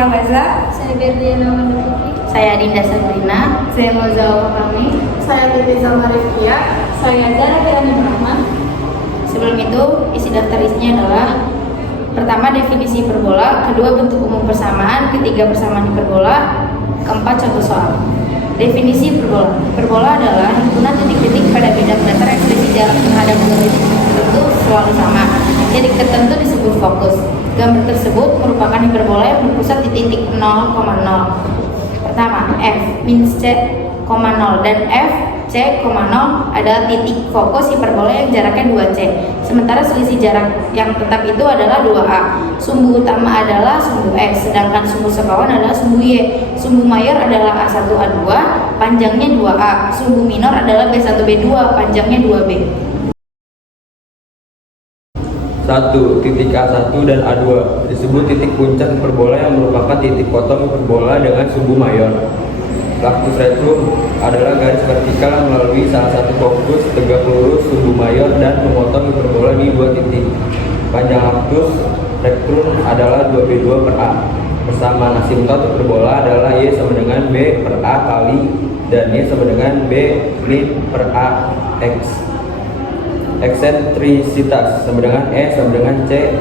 Habaza. Saya Berdiana Wandari. Saya Dinda Sabrina. Saya Moza Kami. Saya Titi Zamarifia. Saya Zara Kirani Rahman. Sebelum itu, isi daftar isinya adalah: pertama, definisi hiperbola; kedua, bentuk umum persamaan; ketiga, persamaan hiperbola; keempat, contoh soal. Definisi hiperbola. Hiperbola adalah himpunan titik-titik pada bidang datar yang selisih jarak terhadap dua titik tertentu selalu sama. Titik tertentu disebut fokus. Gambar tersebut merupakan hiperbola yang berpusat di titik 0,0. Pertama, F min C, 0 dan F C, 0 adalah titik fokus hiperbola yang jaraknya 2C. Sementara selisih jarak yang tetap itu adalah 2A. Sumbu utama adalah sumbu X, sedangkan sumbu sekawan adalah sumbu Y. Sumbu mayor adalah A1, A2, panjangnya 2A. Sumbu minor adalah B1, B2, panjangnya 2B. 1. Titik A1 dan A2 disebut titik puncak hiperbola yang merupakan titik potong hiperbola dengan sumbu mayor. Lactus retrum adalah garis vertikal yang melalui salah satu fokus tegak lurus sumbu mayor dan memotong hiperbola di dua titik. Panjang lactus retrum adalah 2B2 per A. Persamaan asimtot hiperbola adalah Y sama dengan B per A kali dan Y sama dengan B min per A X. Eksentrisitas sama dengan E sama dengan C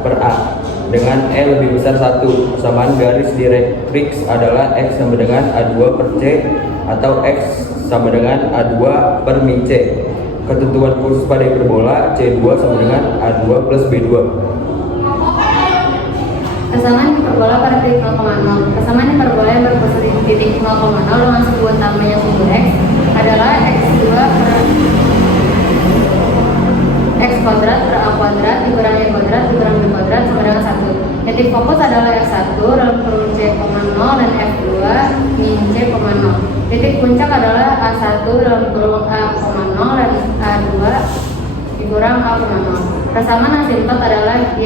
per A, dengan E lebih besar 1. Persamaan garis direktrix adalah X sama dengan A2 per C atau X sama dengan A2 per min C. Ketentuan khusus pada hiperbola C2 sama dengan A2 plus B2. Persamaan hiperbola pada titik 0,0. Persamaan hiperbola yang berpusat di titik 0,0 dengan sumbu utamanya sumbu X adalah X2 per X kuadrat per A kuadrat dikurangi Y kuadrat dikurangi B kuadrat sama dengan 1. Titik fokus adalah F1 dalam kurung C, 0 dan F2 min C, 0. Titik puncak adalah A1 dalam kurung A, 0 dan A2 dikurang A, 0. Persamaan asimtot adalah Y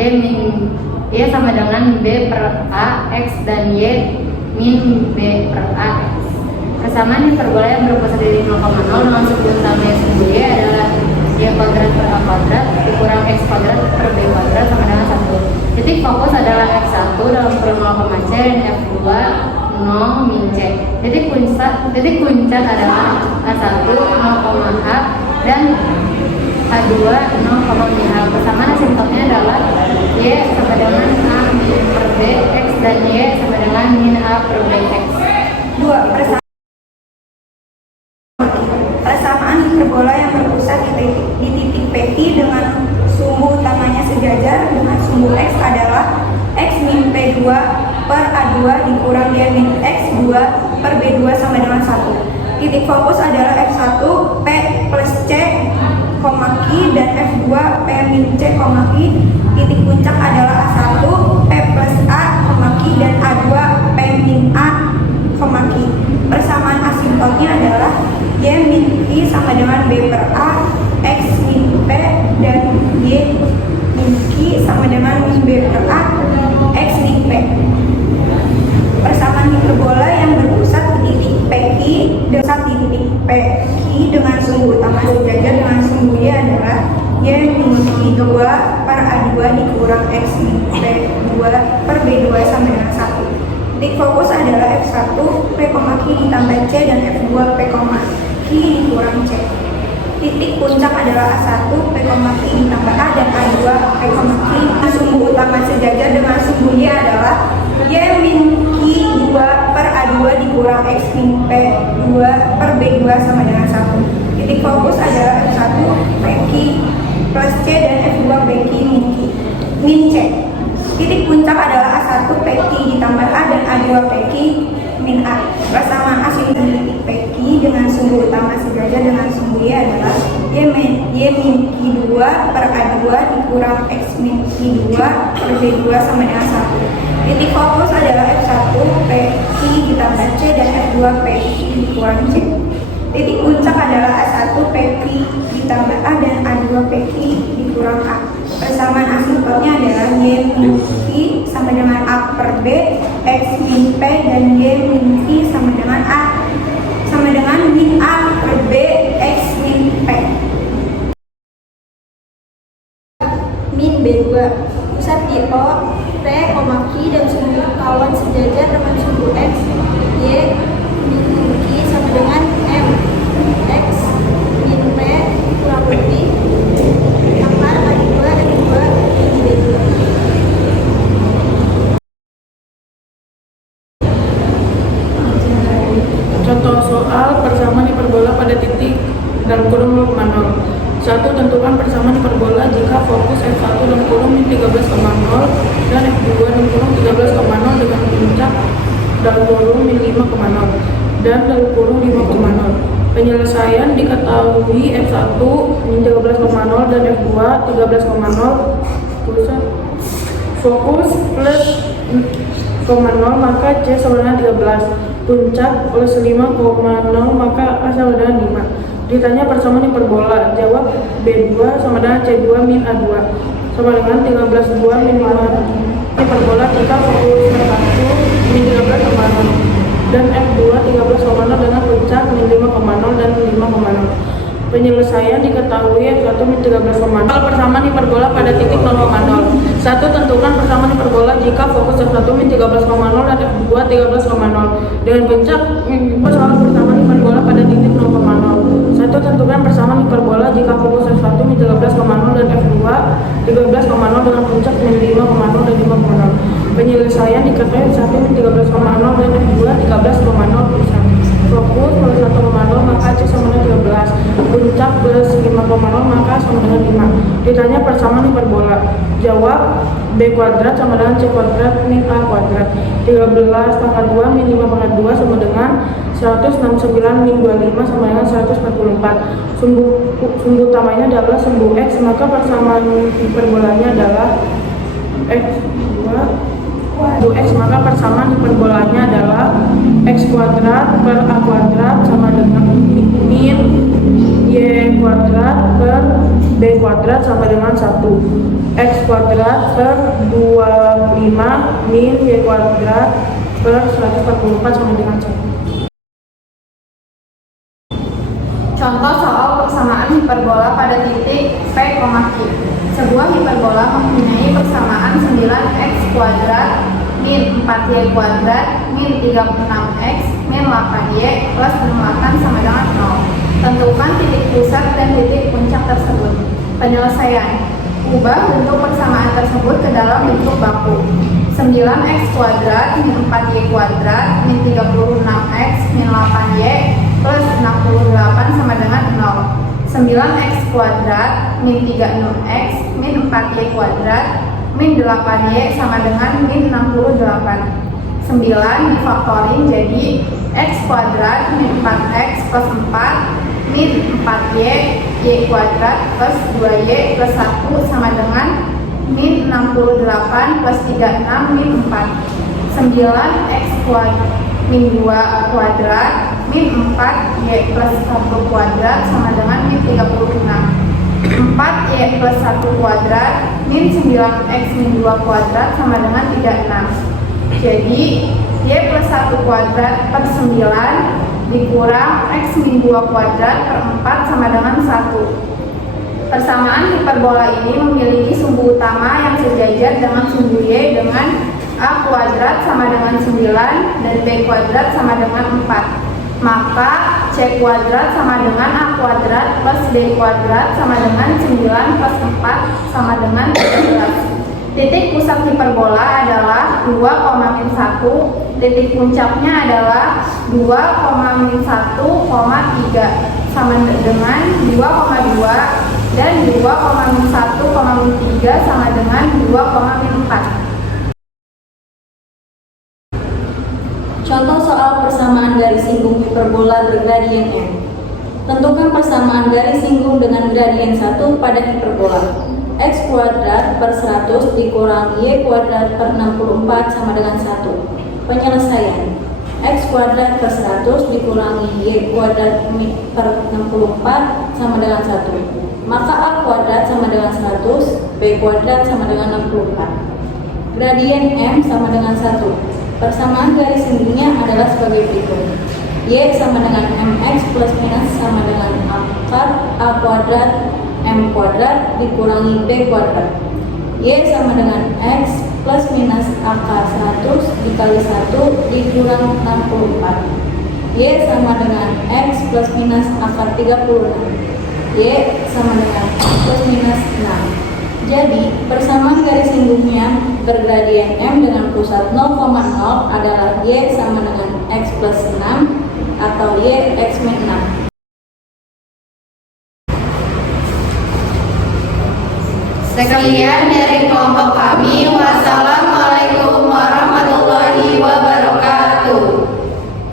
sama dengan B per A X dan Y min B per A X. Persamaan hiperbola yang berpusat di 0,0 dengan sumbu utamanya sumbu Y adalah Y kuadrat per A kuadrat dikurang X kuadrat per B kuadrat sama dengan 1. Titik fokus adalah X1 dalam kurung 0, C dan F2 0 min C. Titik puncak adalah A1 0, A dan A2 0, min A. Persamaan asimtotnya adalah Y sama dengan A min per B X dan Y sama dengan min A per B X. 2. Persamaan hiperbola yang berpusat di titik PQ dengan sumbu utamanya sejajar dengan sumbu X adalah X min P2 per A2 dikurang Y min X2 per B2 sama dengan 1. Titik fokus adalah F1 P plus C, Q dan F2 P min C, Q. Titik puncak adalah A1 P plus A, Q dan A2 P min A, Q. Persamaan asimptotnya adalah Y min Q sama dengan B per A, X min P dan Y min Q sama dengan min B per A, X min P. Persamaan hiperbola yang berpusat di titik PQ dengan sumbu utama sejajar dengan sumbu Y adalah Y min Q2 per A2 dikurang X min P2 per B2 sama dengan 1. Titik fokus adalah F1 P, Q ditambah C dan F2 P, Q dikurang C. Titik puncak adalah A1 P, Q ditambah A dan A2 P, Q. Sumbu utama sejajar dengan sumbu Y adalah Y min Q2 per A2 dikurang X min P2 per B2 sama dengan 1. Titik fokus adalah F1 PQ plus C dan F2 PQ min C. Titik puncak adalah A1 PQ ditambah A dan A2 PQ min A. Persamaan asimtot titik PQ dengan sumbu utama sejajar dengan sumbu Y adalah Y min Q2 per A2 dikurang X min Q2 per B2 sama dengan 1. Titik fokus adalah F1 PQ ditambah C dan F2 PQ dikurang C. Titik puncak adalah A1 PQ ditambah A dan A2 PQ dikurang A. Persamaan asimptotnya adalah Y min Q sama dengan A per B, X min P dan Y min Q sama dengan A sama dengan min A per B, X min P. Min B2 pusat di O, P, Q dan sumbu kawan sejajar dengan sumbu X, Y min Q sama dengan M X min P kurang lebih akar A2 min B2. Contoh soal persamaan hiperbola pada titik dalam kurung 0,0. 1. Tentukan persamaan hiperbola jika fokus F1 dalam kurung min 13,0 dan F2 dalam kurung 13,0 dengan puncak dalam kurung min 5,0 dan dalam kurung 5,0. Penyelesaian diketahui F1 min 13,0 dan F2 13,0 pulsa fokus plus 0, maka C sama dengan 13, puncak plus 5,0, maka A sama dengan 5. Ditanya persamaan hiperbola, jawab B2 sama dengan C2 min A2 sama dengan 13,2 min 5 hiperbola jika fokus F1 min 13,0 dan F2 13,0 dengan puncak min 5,0 dan 5,0. Penyelesaian diketahui F1 min 13,0. Persamaan hiperbola pada titik 0,0. 1. Tentukan persamaan hiperbola jika fokus F1 min 13,0 dan F2 13,0 dengan puncak soal persamaan hiperbola pada titik 0,0. 1. Tentukan persamaan hiperbola jika fokus F1 min 13,0 dan F2 13,0 dengan puncak min 5,0 dan 5,0. Penyelesaian diketahui F1 min 13,0 dan F2 13,0 fokus plus 1,0 maka C sama dengan 13, puncak plus 5,0 maka sama dengan 5. Ditanya persamaan hiperbola, jawab B kuadrat sama dengan C kuadrat min A kuadrat. 13 pangkat 2 min 5 pangkat 2 sama dengan 169 min 25 sama dengan 144. Sumbu utamanya adalah sumbu X, maka persamaan hiperbolanya adalah X, maka persamaan hiperbolanya adalah X kuadrat per A kuadrat sama dengan min Y kuadrat per B kuadrat sama dengan 1. X kuadrat per 25 min Y kuadrat per 144 sama dengan 1. Contoh soal persamaan hiperbola pada titik P, Q. Sebuah hiperbola mempunyai persamaan 9x kuadrat min 4y kuadrat min 36x min 8y plus 68 sama dengan 0. Tentukan titik pusat dan titik puncak tersebut. Penyelesaian: ubah bentuk persamaan tersebut ke dalam bentuk baku. 9x kuadrat min 4y kuadrat min 36x min 8y plus 68 sama dengan 0. 9x kuadrat min 36x min 4y kuadrat min 8y sama dengan min 68. 9 difaktorin jadi x kuadrat min 4x plus 4 min 4y y kuadrat plus 2y plus 1 sama dengan min 68 plus 36 min 4. 9x kuadrat min 2 kuadrat min 4y plus 1 kuadrat sama dengan min 36. 4y plus 1 kuadrat min 9x min 2 kuadrat sama dengan 36. Jadi y plus 1 kuadrat per 9 dikurang x min 2 kuadrat per 4 sama dengan 1. Persamaan hiperbola ini memiliki sumbu utama yang sejajar dengan sumbu y dengan A kuadrat sama dengan 9 dan B kuadrat sama dengan 4. Maka C kuadrat sama dengan A kuadrat plus B kuadrat sama dengan 9 plus 4 sama dengan 13. Titik pusat hiperbola adalah 2,-1, titik puncaknya adalah 2,-1,3 sama dengan 2,2 dan 2,-1,3 sama dengan 2,-4. Contoh soal persamaan garis singgung hiperbola bergradien M. Tentukan persamaan garis singgung dengan gradien 1 pada hiperbola. X kuadrat per 100 dikurang Y kuadrat per 64 sama dengan 1. Penyelesaian: X kuadrat per 100 dikurangi Y kuadrat per 64 sama dengan 1. Maka A kuadrat sama dengan 100, B kuadrat sama dengan 64. Gradien M sama dengan 1. Persamaan garis singgungnya adalah sebagai berikut. Y sama dengan mx plus minus sama dengan akar A kuadrat M kuadrat dikurangi B kuadrat. Y sama dengan X plus minus minus akar 100 dikali 1 dikurang 64. Y sama dengan X plus minus akar 36. Y sama dengan X plus minus 6. Jadi, persamaan garis singgungnya bergradien M dengan pusat 0,0 adalah Y sama dengan X plus 6 atau Y X min 6. Sekian dari kelompok kami.